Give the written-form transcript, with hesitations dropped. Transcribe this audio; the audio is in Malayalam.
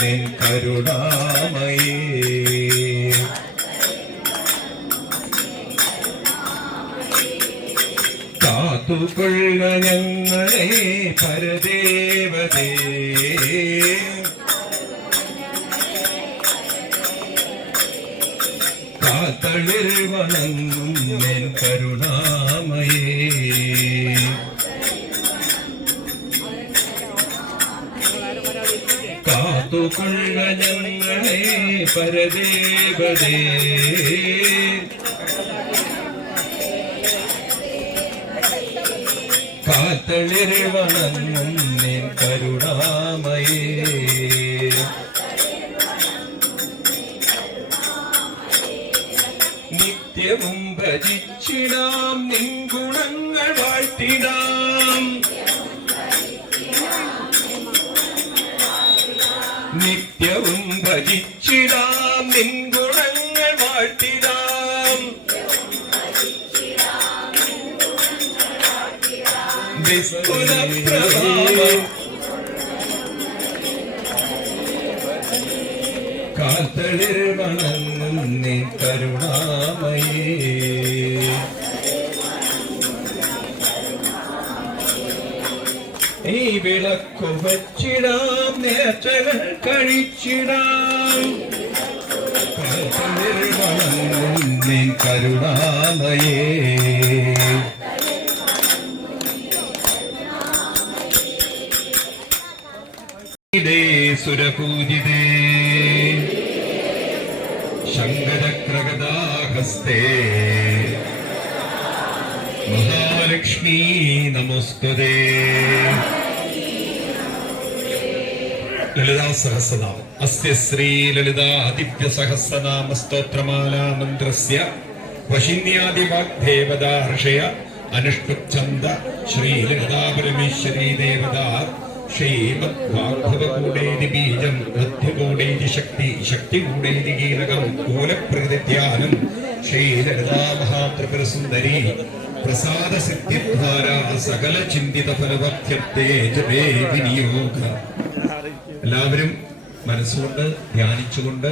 നിൻ കരുണാമയേ. കാത്തുകൊള്ളുക ഞങ്ങളെ പരദേവതേ, കാത്തളിർ വണങ്ങും നിൻ കരുണാമയേ. കാത്തുകൊള്ളുക ഞങ്ങളെ പരദേവതേ, കാത്തളിർ വണങ്ങും നിൻ കരുണാമയേ. നിത്യവും ഭജിച്ചിടാം നിൻ ഗുണങ്ങൾ വാഴ്ത്തിടാം, നിത്യവും ഭജിച്ചിടാം നിൻ ഗുണങ്ങൾ വാഴ്ത്തിടാം. വിസ്തുലപ്രഭാവം കാത്തളിർ വണങ്ങും നിൻ കരുണാമയേ. ഈ വിളക്കു വച്ചിടാം നേർച്ചകൾ കഴിച്ചിടാം, കാത്തളിർ വണങ്ങും നിൻ കരുണാമയേ. സുരപൂജിതേ ശങ്കരക്രഗദാഹസ്തേ മഹാലക്ഷ്മീ നമോസ്തുതേ. ലളിതാ സഹസ്രനാമം. അസ്യ ശ്രീ ലളിതാ ദിവ്യ സഹസ്രനാമ സ്തോത്രമാലാ മന്ത്രസ്യ വശിന്യാദിവാഗ്ദേവതാ ഋഷയ അനുഷ്ഠുച്ഛന്ദ ശ്രീ ലളിതാ പരമേശ്വരീ ദേവതാ ശ്രീമദ്വാഗ്ഭവകൂടേതി ബീജം മധ്യകൂടേതി ശക്തി ശക്തികൂടേതി കീലകം മൂലപ്രകൃതിധ്യാനം ശ്രീലളിതാ മഹാത്രിപുരസുന്ദരീ പ്രസാദസിദ്ധിദ്വാര സകല ചിന്തിത ഫലവത്യത്തെ ജപേ വിനിയോഗ. എല്ലാവരും മനസ്സുകൊണ്ട് ധ്യാനിച്ചുകൊണ്ട്